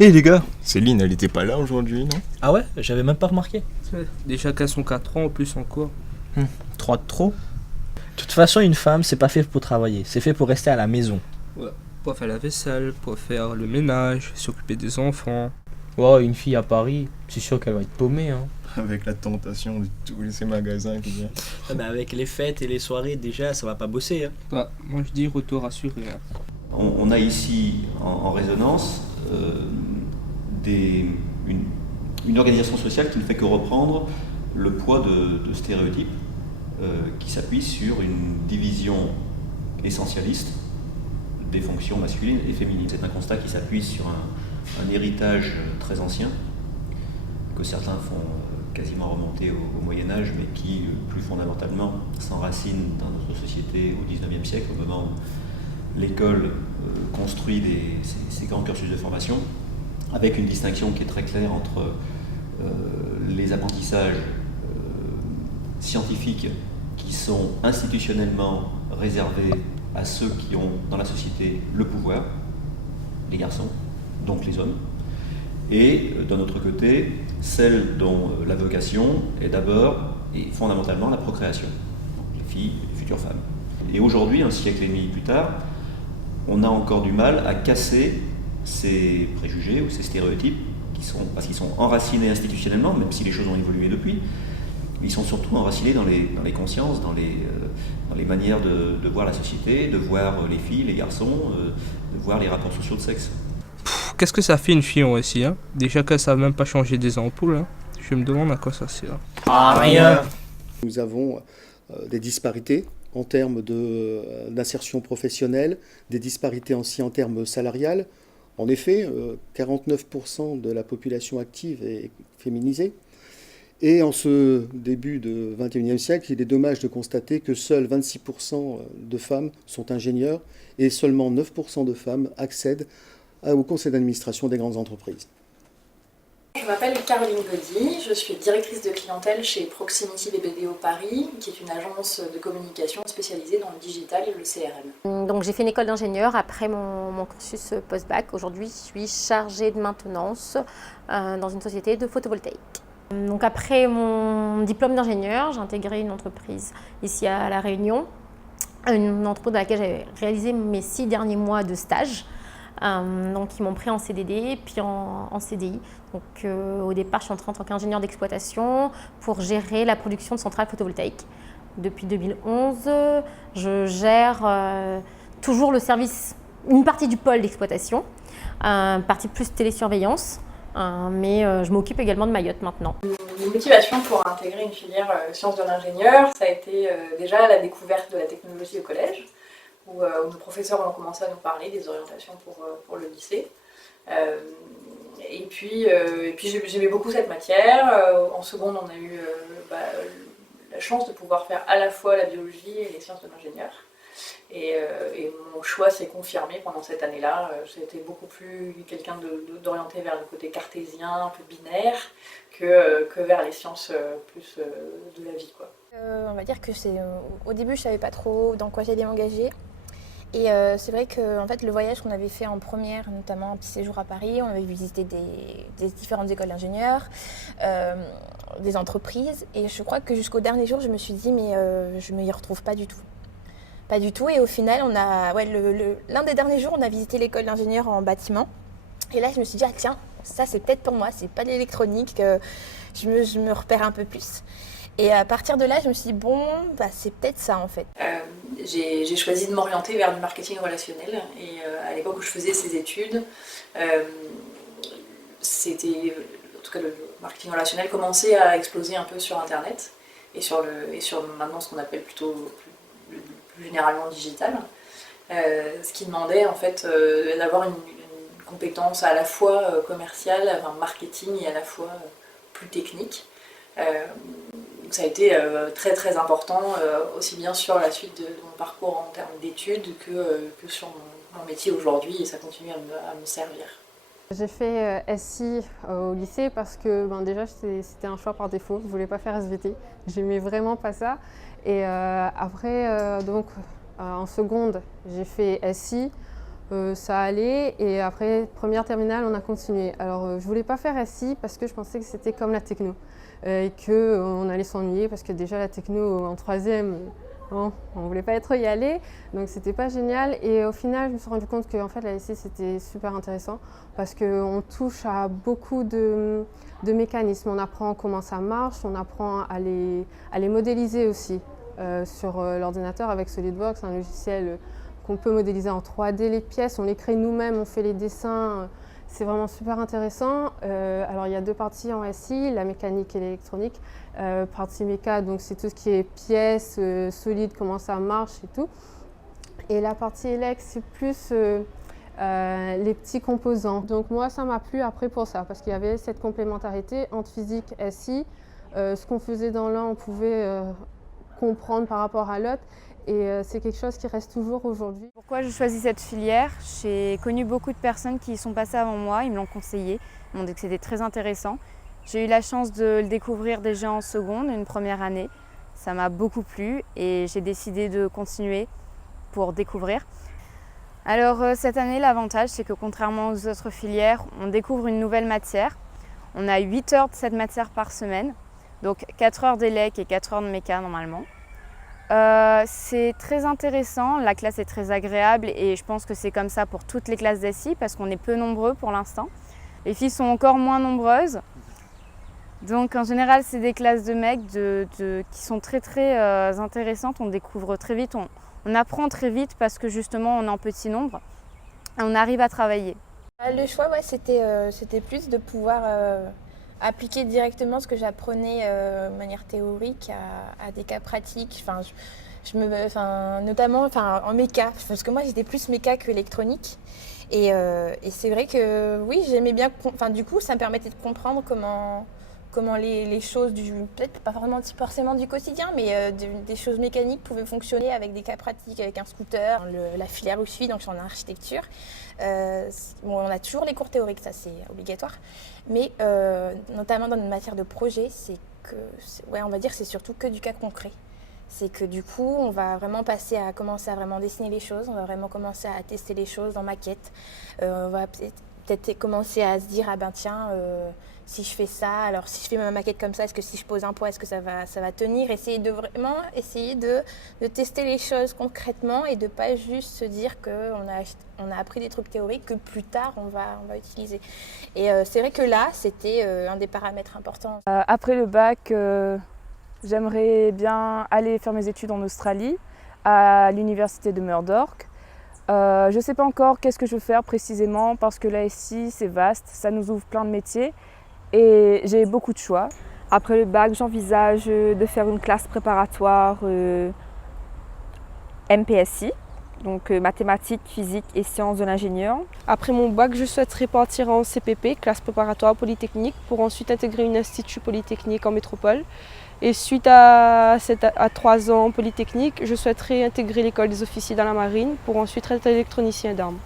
Eh les gars, Céline, elle était pas là aujourd'hui, non? Ah ouais? J'avais même pas remarqué. Déjà qu'à son 4 ans en plus en cours. 3 de trop. De toute façon, une femme, c'est pas fait pour travailler, c'est fait pour rester à la maison. Ouais. Pour faire la vaisselle, pour faire le ménage, s'occuper des enfants. Ouais, une fille à Paris, c'est sûr qu'elle va être paumée, hein. Avec la tentation de tous ces magasins qui viennent. Mais avec les fêtes et les soirées, déjà, ça va pas bosser. Hein. Bah, moi je dis retour assuré. Hein. On a ici en résonance une organisation sociale qui ne fait que reprendre le poids de stéréotypes qui s'appuient sur une division essentialiste des fonctions masculines et féminines. C'est un constat qui s'appuie sur un héritage très ancien que certains font quasiment remonter au Moyen-Âge, mais qui plus fondamentalement s'enracine dans notre société au XIXe siècle, au moment où l'école construit ces grands cursus de formation, avec une distinction qui est très claire entre les apprentissages scientifiques qui sont institutionnellement réservés à ceux qui ont dans la société le pouvoir, les garçons, donc les hommes, et d'un autre côté, celle dont la vocation est d'abord et fondamentalement la procréation, donc les filles, les futures femmes. Et aujourd'hui, un siècle et demi plus tard, on a encore du mal à casser ces préjugés ou ces stéréotypes parce qu'ils sont enracinés institutionnellement, même si les choses ont évolué depuis. Ils sont surtout enracinés dans les consciences, dans les manières de voir la société, de voir les filles, les garçons, de voir les rapports sociaux de sexe. Qu'est-ce que ça fait une fille aussi hein? Déjà qu'elle ne savent même pas changer des ampoules. Hein. Je me demande à quoi ça sert. Ah, rien. Nous avons des disparités en termes d'insertion professionnelle, des disparités aussi en termes salariales. En effet, 49% de la population active est féminisée. Et en ce début du XXIe siècle, il est dommage de constater que seuls 26% de femmes sont ingénieurs et seulement 9% de femmes accèdent au conseil d'administration des grandes entreprises. Je m'appelle Caroline Gaudy, je suis directrice de clientèle chez Proximity BBDO Paris, qui est une agence de communication spécialisée dans le digital et le CRM. Donc j'ai fait une école d'ingénieur après mon cursus post-bac. Aujourd'hui, je suis chargée de maintenance dans une société de photovoltaïque. Donc après mon diplôme d'ingénieur, j'ai intégré une entreprise ici à La Réunion, une entreprise dans laquelle j'ai réalisé mes 6 derniers mois de stage. Donc ils m'ont pris en CDD puis en CDI. Donc au départ je suis entrée en tant qu'ingénieure d'exploitation pour gérer la production de centrales photovoltaïques. Depuis 2011, je gère toujours le service, une partie du pôle d'exploitation, partie plus télésurveillance, mais je m'occupe également de Mayotte maintenant. Une motivation pour intégrer une filière sciences de l'ingénieur, ça a été déjà la découverte de la technologie au collège, où nos professeurs ont commencé à nous parler des orientations pour le lycée. Et puis j'aimais beaucoup cette matière. En seconde, on a eu la chance de pouvoir faire à la fois la biologie et les sciences de l'ingénieur. Et mon choix s'est confirmé pendant cette année-là. J'étais beaucoup plus quelqu'un d'orienté vers le côté cartésien, un peu binaire, que vers les sciences plus de la vie, quoi. On va dire que au début, je ne savais pas trop dans quoi j'allais m'engager. Et c'est vrai que en fait, le voyage qu'on avait fait en première, notamment un petit séjour à Paris, on avait visité des différentes écoles d'ingénieurs, des entreprises. Et je crois que jusqu'au dernier jour, je me suis dit, mais je ne m'y retrouve pas du tout. Pas du tout. Et au final, l'un des derniers jours, on a visité l'école d'ingénieurs en bâtiment. Et là, je me suis dit, ah tiens, ça c'est peut-être pour moi, c'est pas l'électronique, que je me repère un peu plus. Et à partir de là, je me suis dit, c'est peut-être ça en fait. J'ai choisi de m'orienter vers du marketing relationnel. Et à l'époque où je faisais ces études, en tout cas le marketing relationnel commençait à exploser un peu sur Internet et sur maintenant ce qu'on appelle plutôt plus généralement digital. Ce qui demandait en fait d'avoir une compétence à la fois commerciale, enfin marketing et à la fois plus technique. Donc ça a été très très important, aussi bien sur la suite de mon parcours en termes d'études que sur mon métier aujourd'hui, et ça continue à me servir. J'ai fait SI au lycée parce que déjà c'était un choix par défaut, je ne voulais pas faire SVT, j'aimais vraiment pas ça. Et après, en seconde, j'ai fait SI Ça allait et après première terminale on a continué. Alors je voulais pas faire SI parce que je pensais que c'était comme la techno et qu'on allait s'ennuyer parce que déjà la techno en troisième, on voulait pas trop y aller, donc c'était pas génial. Et au final je me suis rendu compte que en fait, la SI c'était super intéressant parce qu'on touche à beaucoup de mécanismes. On apprend comment ça marche, on apprend à les modéliser aussi sur l'ordinateur avec SolidWorks, un logiciel qu'on peut modéliser en 3D les pièces, on les crée nous-mêmes, on fait les dessins, c'est vraiment super intéressant. Alors il y a deux parties en SI, la mécanique et l'électronique. Partie méca, donc c'est tout ce qui est pièces, solides, comment ça marche et tout. Et la partie élect, c'est plus les petits composants. Donc moi ça m'a plu après pour ça, parce qu'il y avait cette complémentarité entre physique et SI. Ce qu'on faisait dans l'un, on pouvait comprendre par rapport à l'autre. Et c'est quelque chose qui reste toujours aujourd'hui. Pourquoi je choisis cette filière? J'ai connu beaucoup de personnes qui y sont passées avant moi, ils me l'ont conseillé, ils m'ont dit que c'était très intéressant. J'ai eu la chance de le découvrir déjà en seconde, une première année. Ça m'a beaucoup plu et j'ai décidé de continuer pour découvrir. Alors cette année, l'avantage, c'est que contrairement aux autres filières, on découvre une nouvelle matière. On a 8 heures de cette matière par semaine, donc 4 heures d'élec et 4 heures de méca normalement. C'est très intéressant, la classe est très agréable et je pense que c'est comme ça pour toutes les classes d'SI parce qu'on est peu nombreux pour l'instant. Les filles sont encore moins nombreuses. Donc en général, c'est des classes de mecs qui sont très intéressantes. On découvre très vite, on apprend très vite parce que justement on est en petit nombre et on arrive à travailler. Le choix, ouais, c'était plus de pouvoir appliquer directement ce que j'apprenais de manière théorique à des cas pratiques. Notamment en méca, parce que moi j'étais plus méca que électronique. Et c'est vrai que oui, j'aimais bien. Du coup, ça me permettait de comprendre comment les choses, peut-être pas forcément du quotidien, mais des choses mécaniques pouvaient fonctionner avec des cas pratiques, avec un scooter. La filière où je suis, donc je suis en architecture. On a toujours les cours théoriques, ça c'est obligatoire. Mais notamment dans une matière de projet, on va dire c'est surtout que du cas concret. C'est que du coup, on va vraiment commencer à vraiment dessiner les choses, on va vraiment commencer à tester les choses en maquette. On va peut-être commencer à se dire, si je fais ça, alors si je fais ma maquette comme ça, est-ce que si je pose un poids, est-ce que ça va tenir? Essayer de tester les choses concrètement et de ne pas juste se dire qu'on a appris des trucs théoriques que plus tard on va utiliser. Et c'est vrai que là, c'était un des paramètres importants. Après le bac, j'aimerais bien aller faire mes études en Australie, à l'université de Murdoch. Je ne sais pas encore qu'est-ce que je veux faire précisément parce que la SI c'est vaste, ça nous ouvre plein de métiers et j'ai beaucoup de choix. Après le bac, j'envisage de faire une classe préparatoire MPSI, donc mathématiques, physique et sciences de l'ingénieur. Après mon bac, je souhaiterais partir en CPP, classe préparatoire polytechnique, pour ensuite intégrer une institut polytechnique en métropole. Et suite à 3 ans polytechnique, je souhaiterais intégrer l'école des officiers dans la marine pour ensuite être électronicien d'armes.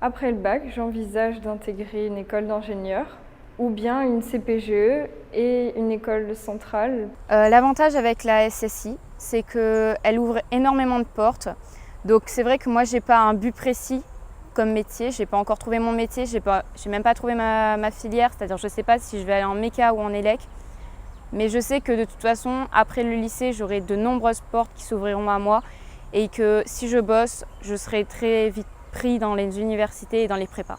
Après le bac, j'envisage d'intégrer une école d'ingénieur ou bien une CPGE et une école centrale. L'avantage avec la SSI, c'est qu'elle ouvre énormément de portes. Donc c'est vrai que moi, je n'ai pas un but précis comme métier, je n'ai pas encore trouvé mon métier, je n'ai même pas trouvé ma filière, c'est-à-dire je ne sais pas si je vais aller en méca ou en élec. Mais je sais que de toute façon, après le lycée, j'aurai de nombreuses portes qui s'ouvriront à moi et que si je bosse, je serai très vite pris dans les universités et dans les prépas.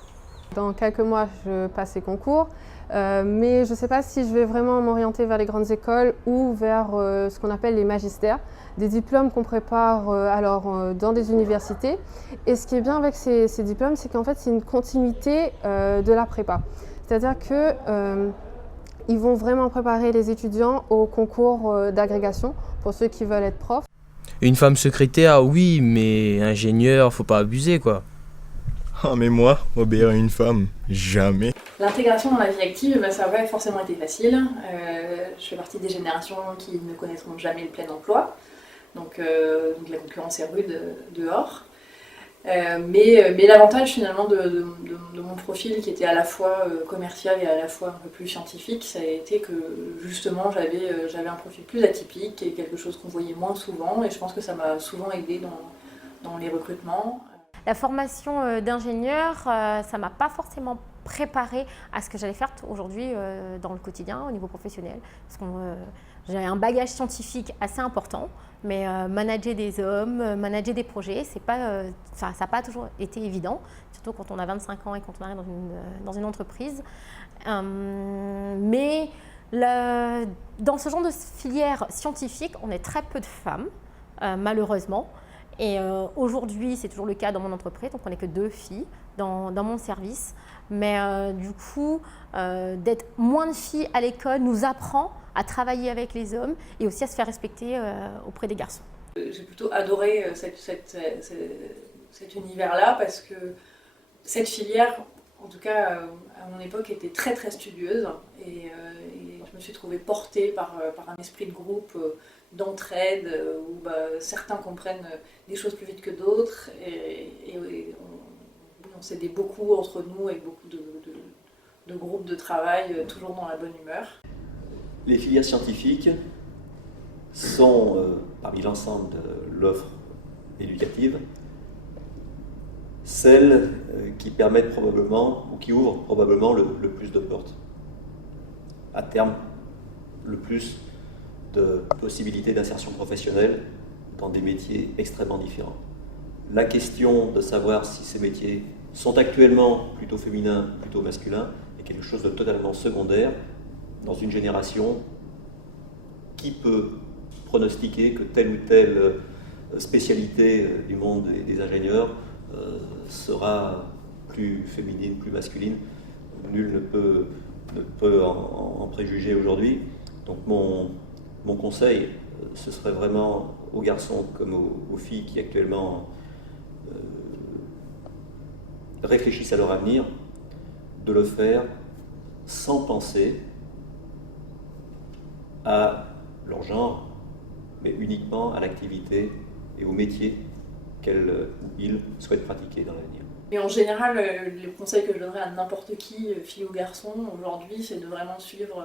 Dans quelques mois, je passe les concours, mais je ne sais pas si je vais vraiment m'orienter vers les grandes écoles ou vers ce qu'on appelle les magistères, des diplômes qu'on prépare dans des universités. Et ce qui est bien avec ces diplômes, c'est qu'en fait, c'est une continuité de la prépa. C'est-à-dire que ils vont vraiment préparer les étudiants au concours d'agrégation pour ceux qui veulent être profs. Une femme secrétaire, oui, mais ingénieur, faut pas abuser quoi. Ah mais moi, obéir à une femme, jamais. L'intégration dans la vie active, ça n'a pas forcément été facile. Je fais partie des générations qui ne connaîtront jamais le plein emploi. Donc la concurrence est rude dehors. Mais l'avantage finalement de mon profil qui était à la fois commercial et à la fois un peu plus scientifique, ça a été que justement j'avais un profil plus atypique et quelque chose qu'on voyait moins souvent et je pense que ça m'a souvent aidé dans les recrutements. La formation d'ingénieur, ça ne m'a pas forcément préparée à ce que j'allais faire aujourd'hui dans le quotidien, au niveau professionnel. Parce que j'ai un bagage scientifique assez important, mais manager des hommes, manager des projets, ça n'a pas toujours été évident, surtout quand on a 25 ans et quand on arrive dans une entreprise. Mais dans ce genre de filière scientifique, on est très peu de femmes, malheureusement. Et aujourd'hui, c'est toujours le cas dans mon entreprise, donc on n'est que 2 filles dans mon service. Mais du coup, d'être moins de filles à l'école nous apprend à travailler avec les hommes et aussi à se faire respecter auprès des garçons. J'ai plutôt adoré cet univers-là parce que cette filière, en tout cas à mon époque, était très très studieuse et je me suis trouvée portée par un esprit de groupe, d'entraide, où certains comprennent des choses plus vite que d'autres et on s'aidait beaucoup entre nous avec beaucoup de groupes de travail, toujours dans la bonne humeur. Les filières scientifiques sont, parmi l'ensemble de l'offre éducative, celles qui permettent probablement, ou qui ouvrent probablement le plus de portes. À terme, le plus de possibilités d'insertion professionnelle dans des métiers extrêmement différents. La question de savoir si ces métiers sont actuellement plutôt féminins, plutôt masculins, est quelque chose de totalement secondaire dans une génération. Qui peut pronostiquer que telle ou telle spécialité du monde des ingénieurs sera plus féminine, plus masculine? Nul ne peut en préjuger aujourd'hui. Donc mon conseil, ce serait vraiment aux garçons comme aux filles qui actuellement réfléchissent à leur avenir, de le faire sans penser à leur genre, mais uniquement à l'activité et au métier qu'elles ou ils souhaitent pratiquer dans l'avenir. Et en général, le conseil que je donnerais à n'importe qui, fille ou garçon, aujourd'hui, c'est de vraiment suivre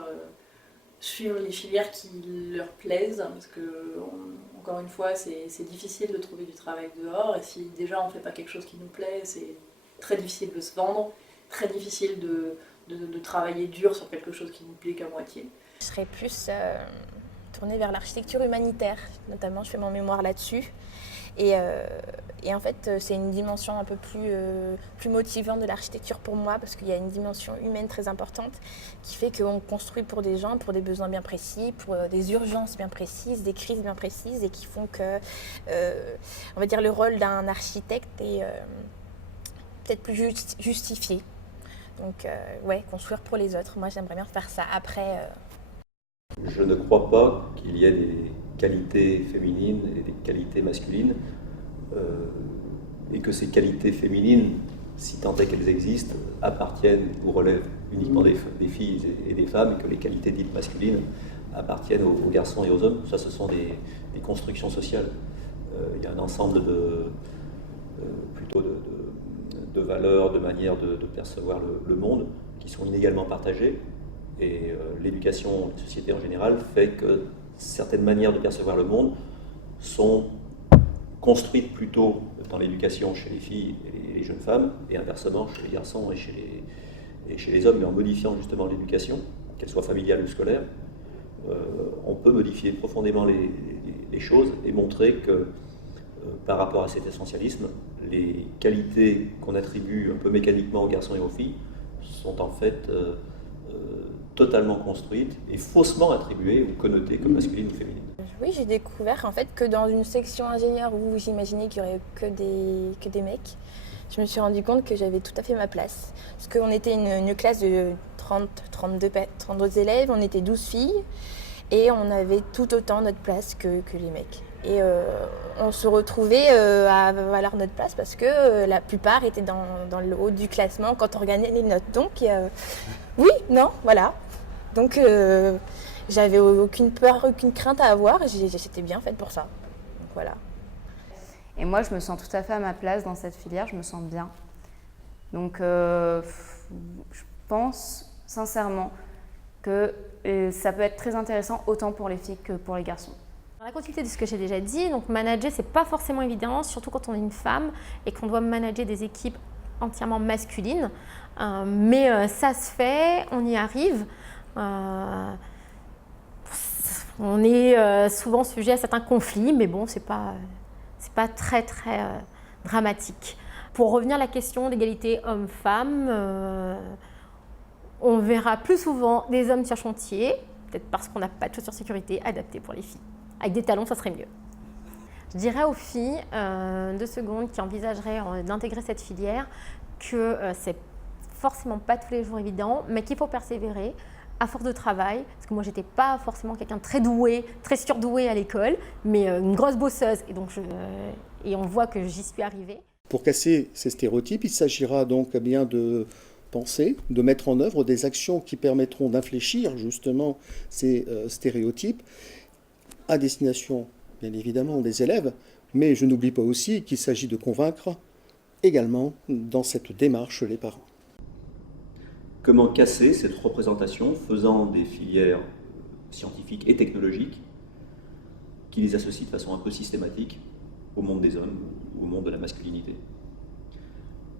les filières qui leur plaisent, parce que, encore une fois, c'est difficile de trouver du travail dehors, et si déjà on ne fait pas quelque chose qui nous plaît, c'est très difficile de se vendre, très difficile de travailler dur sur quelque chose qui nous plaît qu'à moitié. Je serais plus tournée vers l'architecture humanitaire, notamment je fais mon mémoire là-dessus. Et en fait, c'est une dimension un peu plus motivante de l'architecture pour moi, parce qu'il y a une dimension humaine très importante qui fait qu'on construit pour des gens, pour des besoins bien précis, pour des urgences bien précises, des crises bien précises, et qui font que, on va dire, le rôle d'un architecte est peut-être plus justifié. Donc, ouais, construire pour les autres. Moi, j'aimerais bien faire ça après. Je ne crois pas qu'il y ait des qualités féminines et des qualités masculines, et que ces qualités féminines, si tant est qu'elles existent, appartiennent ou relèvent uniquement des filles et des femmes, et que les qualités dites masculines appartiennent aux garçons et aux hommes. Ça, ce sont des constructions sociales. Il y a un ensemble plutôt de valeurs, de manières de percevoir le monde qui sont inégalement partagées. Et l'éducation, la société en général, fait que certaines manières de percevoir le monde sont construites plutôt dans l'éducation chez les filles et les jeunes femmes, et inversement chez les garçons et chez les hommes, mais en modifiant justement l'éducation, qu'elle soit familiale ou scolaire, on peut modifier profondément les choses et montrer que par rapport à cet essentialisme, les qualités qu'on attribue un peu mécaniquement aux garçons et aux filles sont en fait totalement construites et faussement attribuées ou connotées comme masculines ou féminines. Oui, j'ai découvert en fait que dans une section ingénieur où j'imaginais qu'il n'y aurait que des mecs, je me suis rendu compte que j'avais tout à fait ma place. Parce qu'on était une classe de 32 élèves, on était 12 filles et on avait tout autant notre place que les mecs. Et on se retrouvait à valoir notre place parce que la plupart étaient dans le haut du classement quand on regardait les notes. Donc, oui, non, voilà. Donc, j'avais aucune peur, aucune crainte à avoir. J'étais bien faite pour ça. Donc, voilà. Et moi, je me sens tout à fait à ma place dans cette filière, je me sens bien. Donc, je pense sincèrement que ça peut être très intéressant autant pour les filles que pour les garçons. La continuité de ce que j'ai déjà dit, donc manager, c'est pas forcément évident, surtout quand on est une femme et qu'on doit manager des équipes entièrement masculines. Mais ça se fait, on y arrive. On est souvent sujet à certains conflits, mais bon, c'est pas très dramatique. Pour revenir à la question d'égalité homme-femme, on verra plus souvent des hommes sur chantier, peut-être parce qu'on n'a pas de chaussures sécurité adaptées pour les filles. Avec des talons, ça serait mieux. Je dirais aux filles de seconde qui envisageraient d'intégrer cette filière que c'est forcément pas tous les jours évident, mais qu'il faut persévérer à force de travail. Parce que moi, j'étais pas forcément quelqu'un de très doué, très surdoué à l'école, mais une grosse bosseuse. Et donc, et on voit que j'y suis arrivée. Pour casser ces stéréotypes, il s'agira donc bien de penser, de mettre en œuvre des actions qui permettront d'infléchir justement ces stéréotypes à destination, bien évidemment, des élèves, mais je n'oublie pas aussi qu'il s'agit de convaincre également dans cette démarche les parents. Comment casser cette représentation faisant des filières scientifiques et technologiques qui les associent de façon un peu systématique au monde des hommes, au monde de la masculinité.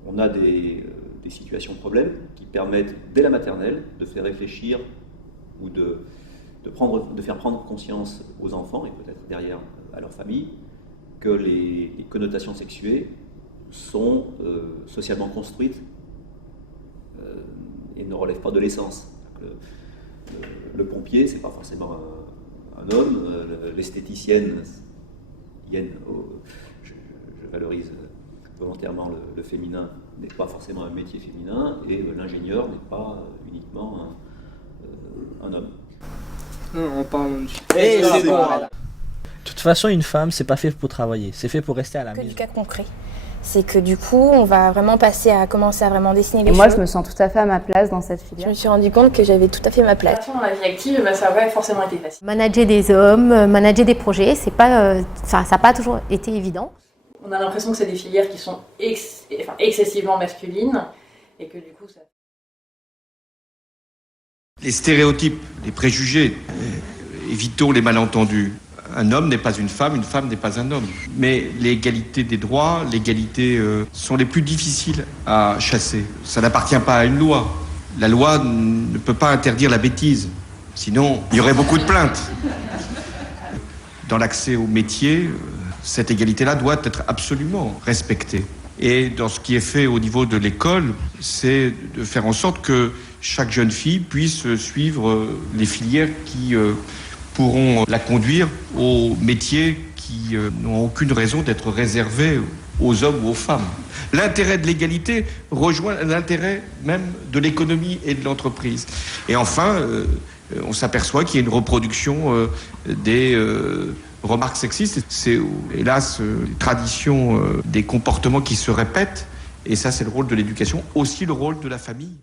On a des situations problèmes qui permettent, dès la maternelle, de faire réfléchir ou de faire prendre conscience aux enfants, et peut-être derrière à leur famille, que les connotations sexuées sont socialement construites et ne relèvent pas de l'essence. Le pompier, c'est pas forcément un homme, l'esthéticienne, je valorise volontairement le féminin, n'est pas forcément un métier féminin, et l'ingénieur n'est pas uniquement un homme. On parle De toute façon, une femme, c'est pas fait pour travailler, c'est fait pour rester à la maison. Du cas concret. C'est que du coup, on va vraiment commencer à vraiment dessiner les choses. Moi, je me sens tout à fait à ma place dans cette filière. Je me suis rendu compte que j'avais tout à fait ma place. Dans la vie active, ça n'a pas forcément été facile. Manager des hommes, manager des projets, ça n'a pas toujours été évident. On a l'impression que c'est des filières qui sont excessivement masculines et que du coup ça... Les stéréotypes, les préjugés, évitons les malentendus. Un homme n'est pas une femme n'est pas un homme. Mais l'égalité des droits, l'égalité sont les plus difficiles à chasser. Ça n'appartient pas à une loi. La loi ne peut pas interdire la bêtise. Sinon, il y aurait beaucoup de plaintes. Dans l'accès au métier, cette égalité-là doit être absolument respectée. Et dans ce qui est fait au niveau de l'école, c'est de faire en sorte que chaque jeune fille puisse suivre les filières qui pourront la conduire aux métiers qui n'ont aucune raison d'être réservés aux hommes ou aux femmes. L'intérêt de l'égalité rejoint l'intérêt même de l'économie et de l'entreprise. Et enfin, on s'aperçoit qu'il y a une reproduction des remarques sexistes. C'est hélas les traditions des comportements qui se répètent. Et ça, c'est le rôle de l'éducation, aussi le rôle de la famille.